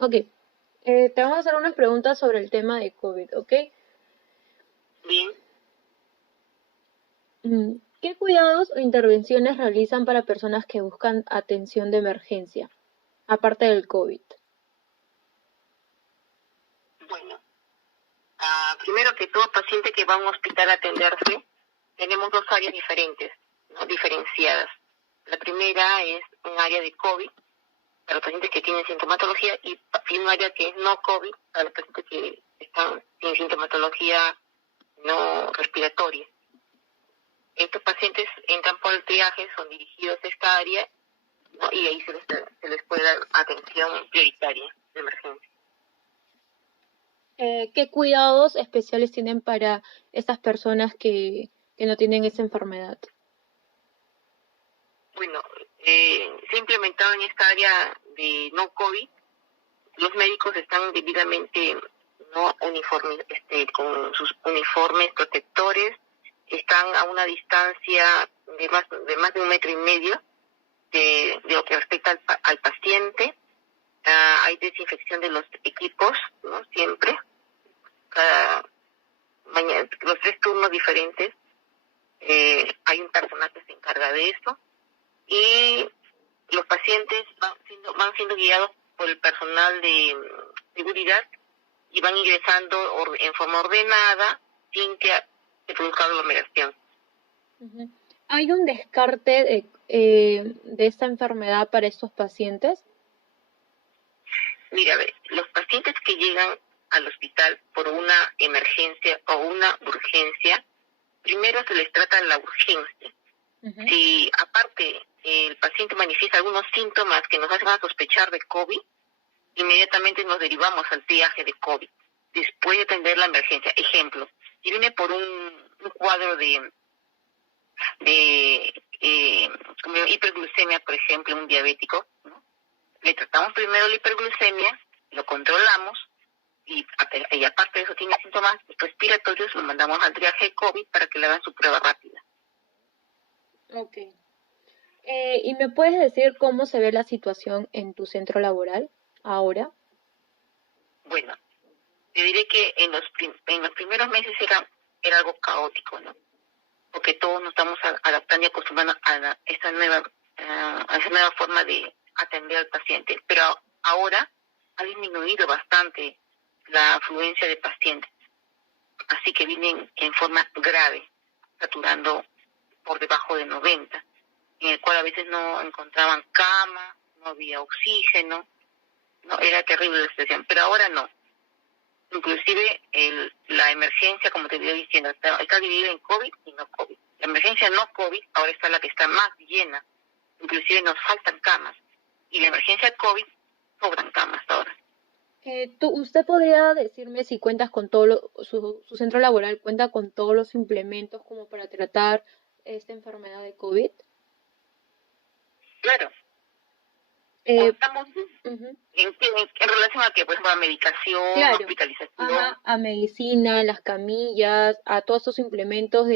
Ok, te vamos a hacer unas preguntas sobre el tema de COVID, ¿ok? Bien, ¿Qué cuidados o intervenciones realizan para personas que buscan atención de emergencia, aparte del COVID? bueno, primero que todo, paciente que va a un hospital a atenderse, tenemos dos áreas diferentes, ¿no? Diferenciadas. La primera es un área de COVID para los pacientes que tienen sintomatología y un área que es no COVID para los pacientes que están sin sintomatología no respiratoria. Estos pacientes entran por el triaje, son dirigidos a esta área, ¿no? Y ahí se les puede dar atención prioritaria de emergencia. ¿Qué cuidados especiales tienen para estas personas que no tienen esa enfermedad? Bueno, se ha implementado en esta área de no COVID, los médicos están debidamente no uniformes, con sus uniformes protectores, están a una distancia de más de 1,5 metros de lo que respecta al paciente. Hay desinfección de los equipos, ¿no? Siempre, cada mañana, los 3 turnos diferentes, hay un personal que se encarga de eso y los pacientes van siendo guiados por el personal de seguridad y van ingresando en forma ordenada sin que se produzca aglomeración. Ujú. ¿Hay un descarte de esta enfermedad para estos pacientes? Mira, a ver, los pacientes que llegan al hospital por una emergencia o una urgencia, primero se les trata la urgencia. Ujú. Si aparte el paciente manifiesta algunos síntomas que nos hacen sospechar de COVID, inmediatamente nos derivamos al triaje de COVID, después de atender la emergencia. Ejemplo, si viene por un cuadro de como hiperglucemia, por ejemplo, un diabético, ¿no? Le tratamos primero la hiperglucemia, lo controlamos y aparte de eso tiene síntomas respiratorios, lo mandamos al triaje COVID para que le hagan su prueba rápida. Ok. ¿Y me puedes decir cómo se ve la situación en tu centro laboral ahora? Bueno, te diré que en los primeros meses era algo caótico, ¿no? Porque todos nos estamos adaptando y acostumbrando a esa nueva forma de atender al paciente. Pero ahora ha disminuido bastante la afluencia de pacientes, así que vienen en forma grave, saturando por debajo de 90, en el cual a veces no encontraban cama, no había oxígeno, no era terrible la situación, pero ahora no. Inclusive la emergencia, como te iba diciendo, está dividida en COVID y no COVID. La emergencia no COVID ahora está la que está más llena, inclusive nos faltan camas. Y la emergencia COVID sobran camas ahora. ¿Usted podría decirme si cuentas con su centro laboral cuenta con todos los implementos como para tratar esta enfermedad de COVID? Claro, Eh, contamos Ujú. en relación a que, por ejemplo, a medicación, Claro, hospitalización. ajá, a medicina, las camillas, a todos esos implementos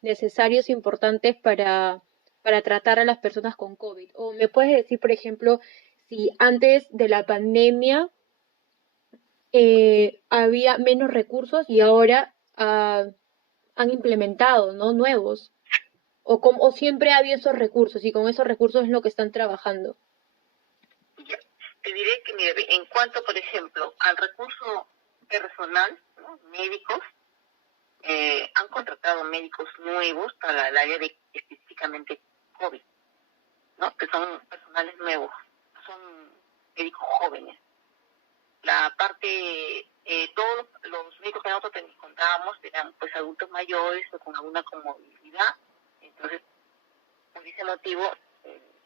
necesarios e importantes para tratar a las personas con COVID. O me puedes decir, por ejemplo, si antes de la pandemia había menos recursos y ahora han implementado, ¿no? Nuevos. O siempre ha habido esos recursos y con esos recursos es lo que están trabajando. Ya. Te diré que, mira, en cuanto, por ejemplo, al recurso personal, ¿no? Médicos, han contratado médicos nuevos para el área de específicamente COVID, ¿no? Que son personales nuevos, son médicos jóvenes. La parte, todos los médicos que nosotros contábamos eran pues adultos mayores o con alguna comorbilidad, entonces por ese motivo,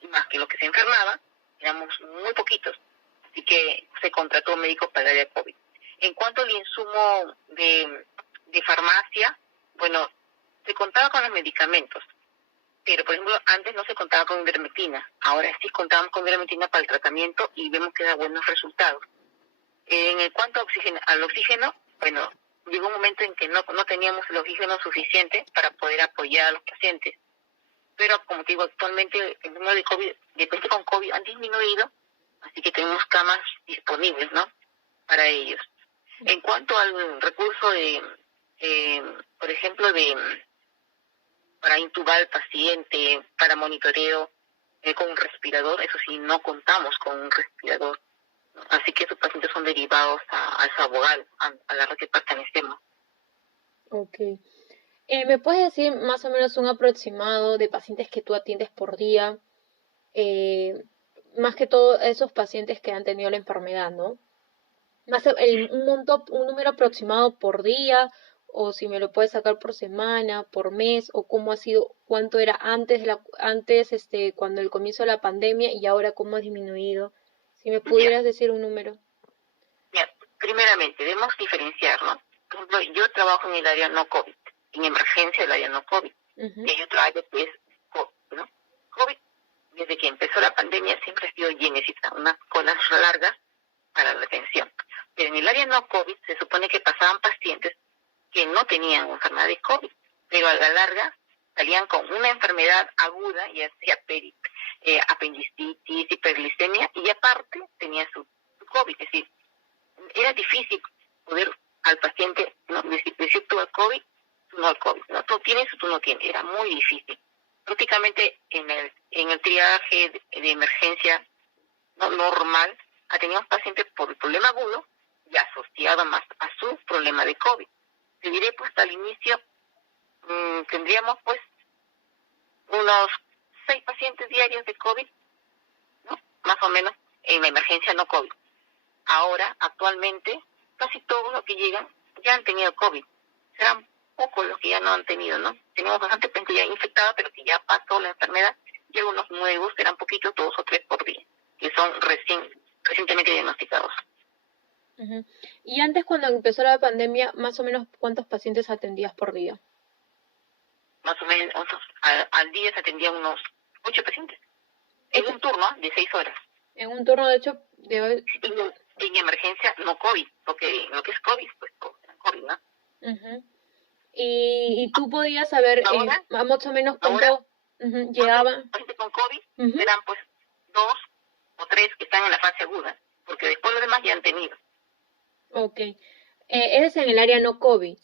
y más que lo que se enfermaba, éramos muy poquitos, así que se contrató médicos para el área COVID. En cuanto al insumo de farmacia, bueno, se contaba con los medicamentos, pero por ejemplo antes no se contaba con ivermectina, ahora sí contábamos con ivermectina para el tratamiento y vemos que da buenos resultados. En cuanto al oxígeno, bueno, llegó un momento en que no teníamos el oxígeno suficiente para poder apoyar a los pacientes, pero como te digo, actualmente el número de pacientes con COVID han disminuido, así que tenemos camas disponibles, ¿no? Para ellos. En cuanto al recurso por ejemplo, para intubar al paciente, para monitoreo con un respirador, eso sí, no contamos con un respirador, ¿no? Así que esos pacientes son derivados a Sabogal, a la red que pertenecemos. Ok. ¿Me puedes decir más o menos un aproximado de pacientes que tú atiendes por día? Eh, Más que todo esos pacientes que han tenido la enfermedad, ¿no? Un número aproximado por día, o si me lo puedes sacar por semana, por mes, o cómo ha sido, cuánto era cuando el comienzo de la pandemia y ahora cómo ha disminuido. Si me Ya, pudieras decir un número. ya. Primeramente, debemos diferenciar, ¿no? Por ejemplo, yo trabajo en el área no COVID, en emergencia del área no COVID, y hay otro área que es COVID, ¿no? COVID, desde que empezó la pandemia, siempre ha sido llenecita, unas colas largas para la atención. Pero en el área no COVID se supone que pasaban pacientes que no tenían enfermedad de COVID, pero a la larga salían con una enfermedad aguda, ya sea apendicitis, hiperglicemia, y aparte tenía su COVID. Es decir, era difícil poder al paciente, ¿no? decir tú al COVID, tú no al COVID, ¿no? Tú tienes o tú no tienes, era muy difícil. Prácticamente en el triaje de emergencia, ¿no? Normal, teníamos pacientes por el problema agudo y asociado más a su problema de COVID. Te diré, pues al inicio tendríamos pues unos 6 pacientes diarios de COVID, ¿no? Más o menos en la emergencia no COVID. Ahora, actualmente, casi todos los que llegan ya han tenido COVID. Serán pocos los que ya no han tenido, ¿no? Tenemos bastante gente ya infectada, pero que ya pasó la enfermedad, y algunos nuevos, serán poquitos, 2 o 3 por día, que son recientemente diagnosticados. Ujú. Y antes, cuando empezó la pandemia, más o menos, ¿cuántos pacientes atendías por día? Más o menos al día se atendían unos 8 pacientes, en Ocho, un turno de 6 horas. en un turno, de hecho, de... En emergencia, no COVID, porque lo que es COVID, pues COVID, ¿no? Ujú. Y tú podías saber Ahora, más o menos ahora, cuánto ¿cuántos llegaba. pacientes con COVID? Ujú. Serán pues 2 o 3 que están en la fase aguda, porque después los demás ya han tenido. Ok. Eres en el área no COVID, Sí.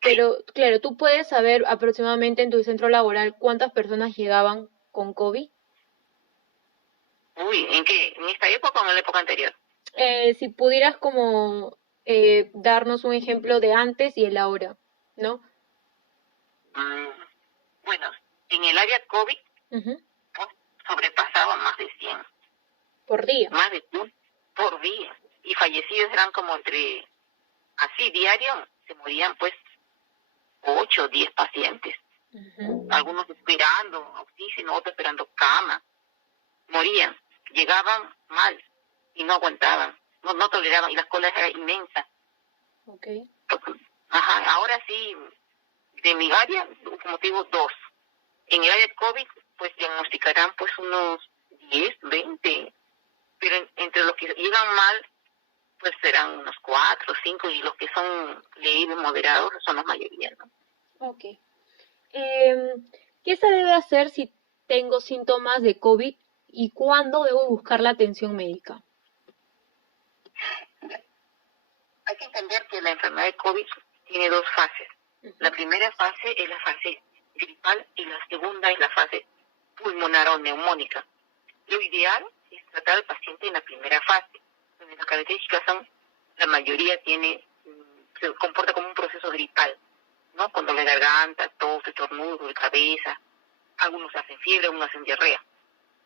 pero claro, tú puedes saber aproximadamente en tu centro laboral cuántas personas llegaban con COVID. Uy, ¿en qué? ¿En esta época o en la época anterior? Si pudieras como darnos un ejemplo de antes y el ahora, ¿no? Mm, bueno, en el área COVID, Ujú. pues, sobrepasaba Por día. más de 100 por día. Y fallecidos eran como así diario, se morían pues 8 o 10 pacientes. Ujú. Algunos esperando oxígeno, otros esperando cama. Morían, llegaban mal y no aguantaban, no toleraban, y las colas eran inmensas. Ok. Ajá, ahora sí, de mi área, como te digo, 2. En el área de COVID, pues diagnosticarán pues unos 10 20, pero entre los que llegan mal, pues serán unos 4 5, y los que son leves, moderados, son la mayoría, ¿no? Ok. ¿Qué se debe hacer si tengo síntomas de COVID y cuándo debo buscar la atención médica? Hay que entender que la enfermedad de COVID tiene 2 fases. Ujú. La primera fase es la fase gripal y la segunda es la fase pulmonar o neumónica. Lo ideal es tratar al paciente en la primera fase, donde las características son, la mayoría se comporta como un proceso gripal, ¿no? Cuando la garganta, tos, estornudo, de cabeza, algunos hacen fiebre, algunos hacen diarrea.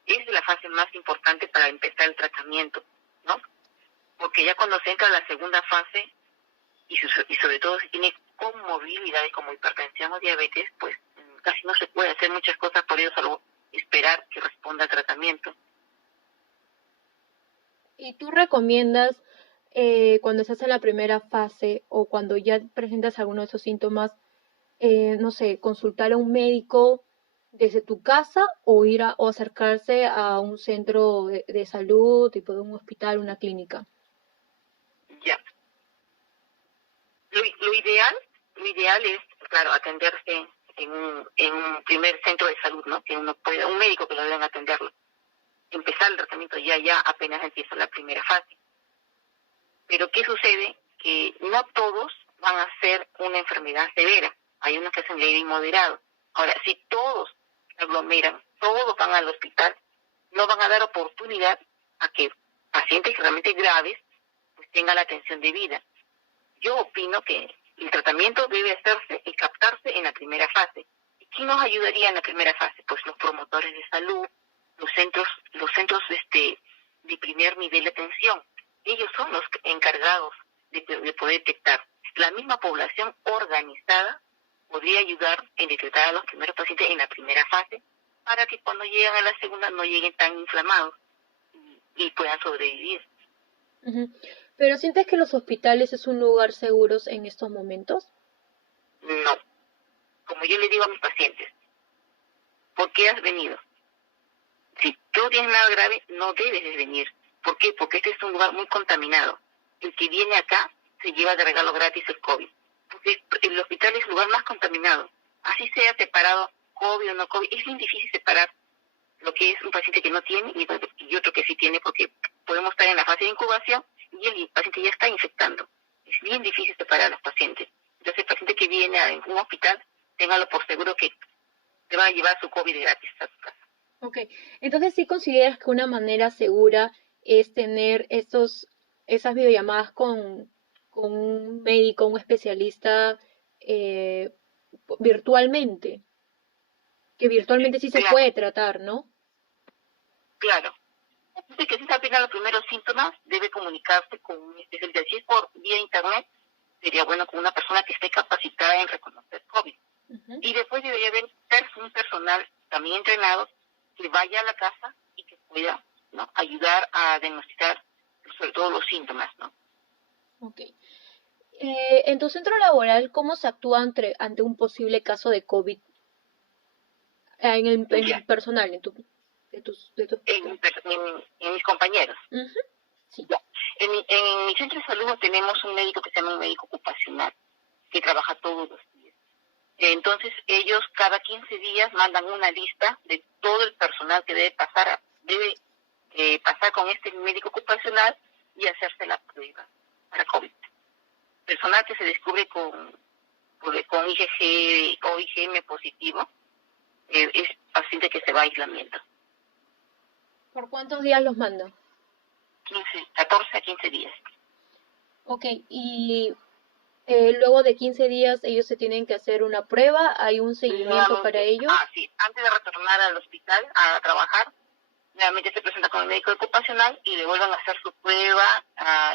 Esa es la fase más importante para empezar el tratamiento, ¿no? Porque ya cuando se entra a la segunda fase, y sobre todo si tiene comorbilidades como hipertensión o diabetes, pues casi no se puede hacer muchas cosas por ello, salvo esperar que responda al tratamiento. ¿Y tú recomiendas cuando estás en la primera fase o cuando ya presentas alguno de esos síntomas, no sé, consultar a un médico desde tu casa o o acercarse a un centro de salud, tipo de un hospital, una clínica? Ya. Lo ideal es, claro, atenderse en un primer centro de salud, ¿no? Que un médico que lo deben atenderlo. empezar el tratamiento ya apenas empieza la primera fase. Pero ¿qué sucede? Que no todos van a ser una enfermedad severa. Hay unos que hacen leve y moderado. Ahora, si todos se aglomeran, todos van al hospital, no van a dar oportunidad a que pacientes realmente graves pues tengan la atención debida. Yo opino que el tratamiento debe hacerse y captarse en la primera fase. ¿Y quién nos ayudaría en la primera fase? Pues los promotores de salud, los centros de primer nivel de atención. Ellos son los encargados de poder detectar. La misma población organizada podría ayudar en detectar a los primeros pacientes en la primera fase para que cuando llegan a la segunda no lleguen tan inflamados y puedan sobrevivir. Ujú. ¿Pero sientes que los hospitales es un lugar seguro en estos momentos? No, como yo le digo a mis pacientes, ¿por qué has venido? Si tú no tienes nada grave, no debes de venir. ¿Por qué? Porque este es un lugar muy contaminado. El que viene acá se lleva de regalo gratis el COVID. Porque el hospital es el lugar más contaminado. Así sea separado COVID o no COVID, es bien difícil separar lo que es un paciente que no tiene y otro que sí tiene, porque podemos estar en la fase de incubación y el paciente ya está infectando. Es bien difícil separar a los pacientes. Entonces, el paciente que viene a un hospital, téngalo por seguro que te va a llevar su COVID gratis a su casa. Ok, entonces sí consideras que una manera segura es tener esas videollamadas con un médico, un especialista eh, virtualmente, que virtualmente sí se Claro, puede tratar, ¿no? claro. Entonces, que si se aplican los primeros síntomas, debe comunicarse con un especialista. Si es por vía internet, sería bueno con una persona que esté capacitada en reconocer COVID. Ujú. Y después debería haber un personal también entrenado que vaya a la casa y que pueda, ¿no?, ayudar a diagnosticar sobre todo los síntomas, ¿no? Ok. En tu centro laboral, ¿cómo se actúa ante un posible caso de COVID en Ya, el personal, de tu hospital? en mis compañeros. Ujú. Sí. Ya. En mi centro de salud tenemos un médico que se llama un médico ocupacional, que trabaja todos los días. Entonces, ellos cada 15 días mandan una lista de todo el personal que debe pasar con este médico ocupacional y hacerse la prueba para COVID. Personal que se descubre con IgG o IgM positivo, es paciente que se va a aislamiento. ¿Por cuántos días los manda? 14 a 15 días. Ok, y luego de 15 días ellos se tienen que hacer una prueba, hay un seguimiento para Nuevamente, ellos. sí, antes de retornar al hospital a trabajar, nuevamente se presenta con el médico ocupacional y le vuelvan a hacer su prueba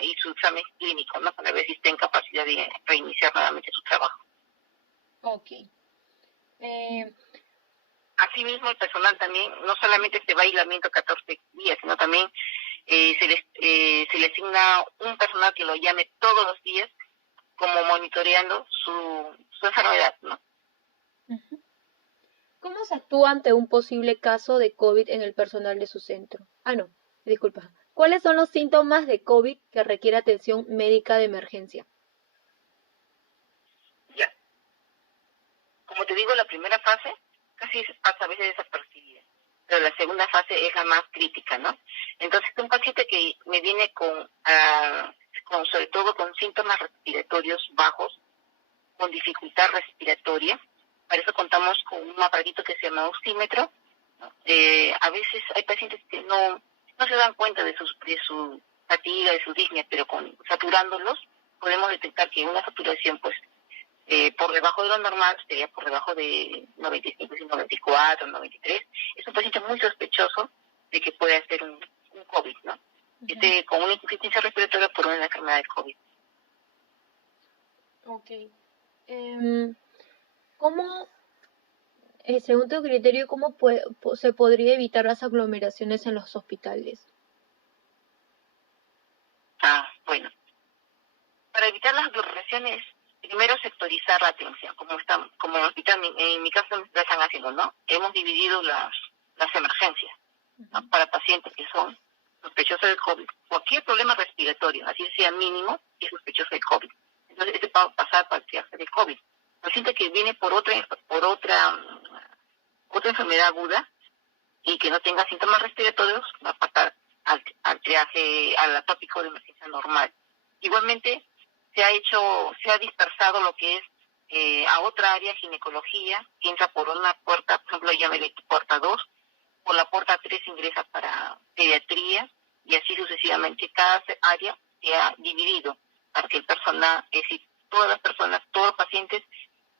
y su examen clínico, ¿no?, para ver si está en capacidad de reiniciar nuevamente su trabajo. Ok. Eh, Asimismo, el personal también no solamente se va a aislamiento 14 días, sino también se le asigna un personal que lo llame todos los días, como monitoreando su enfermedad, ¿no? ujú. ¿Cómo se actúa ante un posible caso de COVID en el personal de su centro? Ah, no, disculpa. ¿Cuáles son los síntomas de COVID que requiere atención médica de emergencia? Ya. Como te digo, la primera fase casi pasa a veces desapercibida, pero la segunda fase es la más crítica, ¿no? Entonces, un paciente que me viene con sobre todo con síntomas respiratorios bajos, con dificultad respiratoria, para eso contamos con un aparatito que se llama oxímetro, ¿no? A veces hay pacientes que no se dan cuenta de su fatiga, de su disnea, pero saturándolos podemos detectar que una saturación pues por debajo de lo normal, sería por debajo de 95, 94, 93. Es un paciente muy sospechoso de que puede ser un COVID, ¿no? Ujú. Con una insuficiencia respiratoria por una enfermedad de COVID. Ok. ¿Cómo, según tu criterio, se podría evitar las aglomeraciones en los hospitales? Bueno, para evitar las aglomeraciones, primero sectorizar la atención, como el hospital, en mi caso lo están haciendo, ¿no? Hemos dividido las emergencias, ¿no?, para pacientes que son sospechosos de COVID. Cualquier problema respiratorio, así sea mínimo, es sospechoso de COVID. Entonces, este va a pasar para triaje de COVID. Paciente que viene por otra enfermedad aguda, y que no tenga síntomas respiratorios va a pasar al triaje, al atópico de emergencia normal. Igualmente, se ha dispersado lo que es a otra área, ginecología, que entra por una puerta, por ejemplo, llámele puerta 2, por la puerta 3 ingresa para pediatría, y así sucesivamente. Cada área se ha dividido para que el personal, es decir, todas las personas, todos los pacientes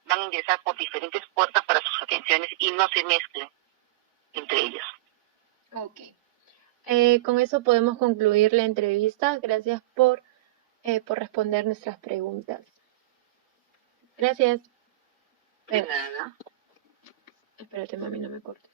van a ingresar por diferentes puertas para sus atenciones y no se mezclen entre ellos. Ok. Con eso podemos concluir la entrevista. Gracias por responder nuestras preguntas. Gracias. De nada. Espérate, mami, no me cortes.